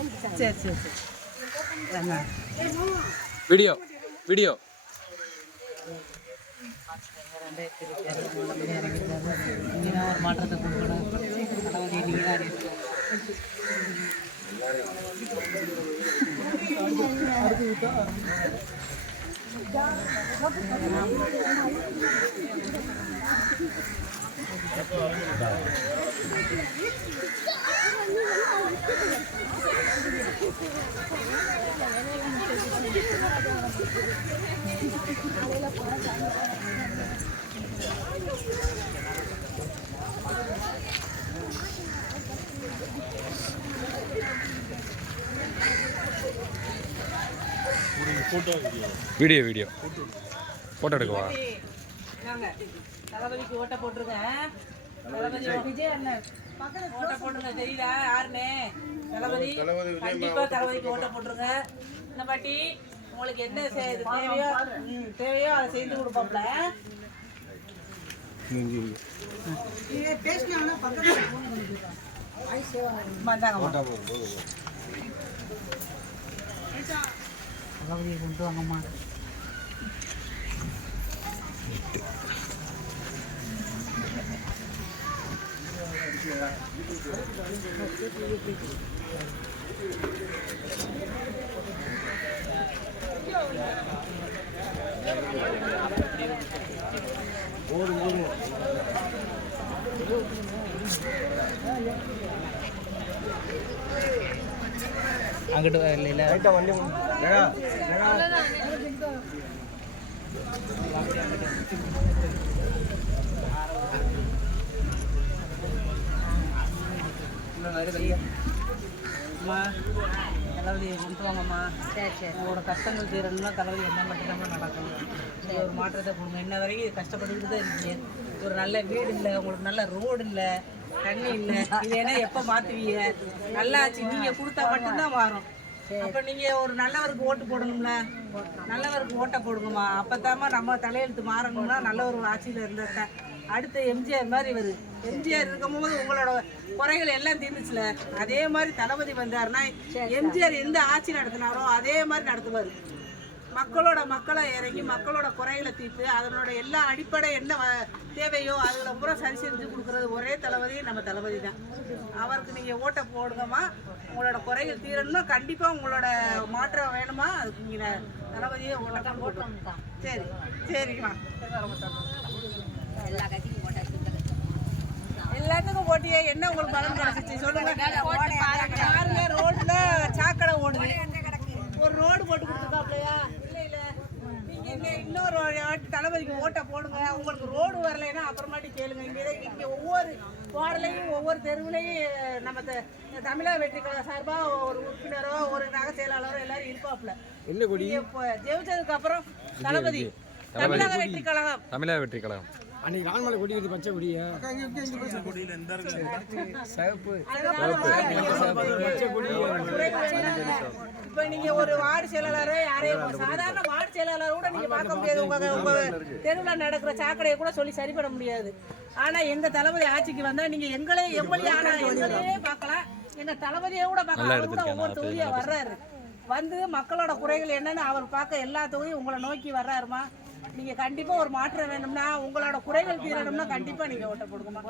சரி சரி சரி வீடியோ வீடியோ நீங்கள் ஒரு மாற்றத்தை கொடுக்கணும். தளபதி நீங்கள் தான் வீடியோ வீடியோ ஃபோட்டோ எடுக்கவா? தளபதிக்கு ஓட்ட போட்டிருக்கேன். தளபதி விஜய் அண்ணன் ஓட்ட போட்டுருங்க. தெரியல யாருன்னு? தளபதி கண்டிப்பா தளபதிக்கு ஓட்ட போட்டுருங்க. இந்த பாட்டி உங்களுக்கு என்ன தேவையோ அதை செய்து கொடுப்பாப்ல. தளபதியை கொண்டு வாங்கம்மா. அங்கிட்டு இல்லை வண்டி அம்மா தளபதியை கொண்டு வாங்கம்மா. சரி சரி உங்களோட கஷ்டங்கள் தீரணும்னா தளபதி என்ன மட்டும்தான் நடக்கும். நீங்கள் ஒரு மாற்றத்தை கொடுங்க. இன்ன வரைக்கும் இது கஷ்டப்பட்டுக்கிட்டு தான் இருக்கீங்க. ஒரு நல்ல வீடு இல்லை, உங்களுக்கு நல்ல ரோடு இல்லை, தண்ணி இல்லை. இது ஏன்னா எப்போ மாற்றுவீங்க? நல்லாச்சு நீங்கள் கொடுத்தா மட்டும்தான் மாறும். அப்போ நீங்கள் ஒரு நல்லவருக்கு ஓட்டு போடணும்ல. நல்லவருக்கு ஓட்டை போடுங்கம்மா. அப்போத்தாம்மா நம்ம தலையெழுத்து மாறணும்னா நல்ல ஒரு ஆட்சியில் இருந்தத. அடுத்த எம்ஜிஆர் மாதிரி வருது. எம்ஜிஆர் இருக்கும்போது உங்களோட குறைகள் எல்லாம் தீர்ந்துச்சுல. அதே மாதிரி தளபதி வந்தாருன்னா எம்ஜிஆர் எந்த ஆட்சி நடத்தினாரோ அதே மாதிரி நடத்துவார். மக்களை இறங்கி மக்களோட குறைகளை தீர்த்து அதனோட எல்லா அடிப்படை என்ன தேவையோ அதில் பூரா சரி செஞ்சு கொடுக்குறது ஒரே தளபதி நம்ம தளபதி தான். அவருக்கு நீங்கள் ஓட்டை போடுங்கம்மா. உங்களோட குறைகள் தீரணும்னா கண்டிப்பாக உங்களோட மாற்றம் வேணுமா? அதுக்கு நீங்கள் தளபதியே ஓட்டை போட்டோம். சரி சரிங்கம்மா. எல்லாத்துக்கும் போட்டியே என்ன உங்களுக்கு பலன் கிடைச்சிச்சு சொல்லுங்க. பாருங்க ரோட்ல சாக்கடை ஓடுது. ஒரு ரோடு போட்டு கொடுத்துருக்காப்லையா? இல்லை இல்லை நீங்க இன்னொரு தளபதிக்கு ஓட்டை போடுங்க. உங்களுக்கு ரோடு வரலைன்னா அப்புறமாட்டி கேளுங்க. இங்கே ஒவ்வொரு வார்டுலையும் ஒவ்வொரு தெருவுலையும் நம்ம தமிழக வெற்றி கழக சார்பாக ஒரு உறுப்பினரோ ஒரு நகை செயலாளரோ எல்லாரும் இருப்பாப்புல. இப்போ ஜெயிச்சதுக்கு அப்புறம் தளபதி தமிழக வெற்றி கழகம் அன்னைக்கு ரான்மலை கொடி வந்து பச்சை கொடியா இப்ப நீங்க ஒரு வார்டு செயலாளரோ யாரையும் சாதாரண வார்டு செயலாளர் கூட நீங்க பார்க்க முடியாது. உங்க தெருவில் நடக்கிற சாக்கடையை கூட சொல்லி சரி பண்ண முடியாது. ஆனா எங்க தளபதி ஆட்சிக்கு வந்தா நீங்க எம்எல்ஏ ஆனா எங்களையே பார்க்கலாம், எங்க தளபதியை கூட பார்க்கலாம். அவர் கூட ஒவ்வொரு தொகுதியா வர்றாரு. வந்து மக்களோட குறைகள் என்னன்னு அவர் பார்க்க எல்லா தொகுதியும் உங்களை நோக்கி வர்றாருமா. நீங்க கண்டிப்பா ஒரு மாற்றம் வேணும்னா உங்களோட குறைகள் தீரணும்னா கண்டிப்பா நீங்க ஓட்ட போடுங்கம்மா.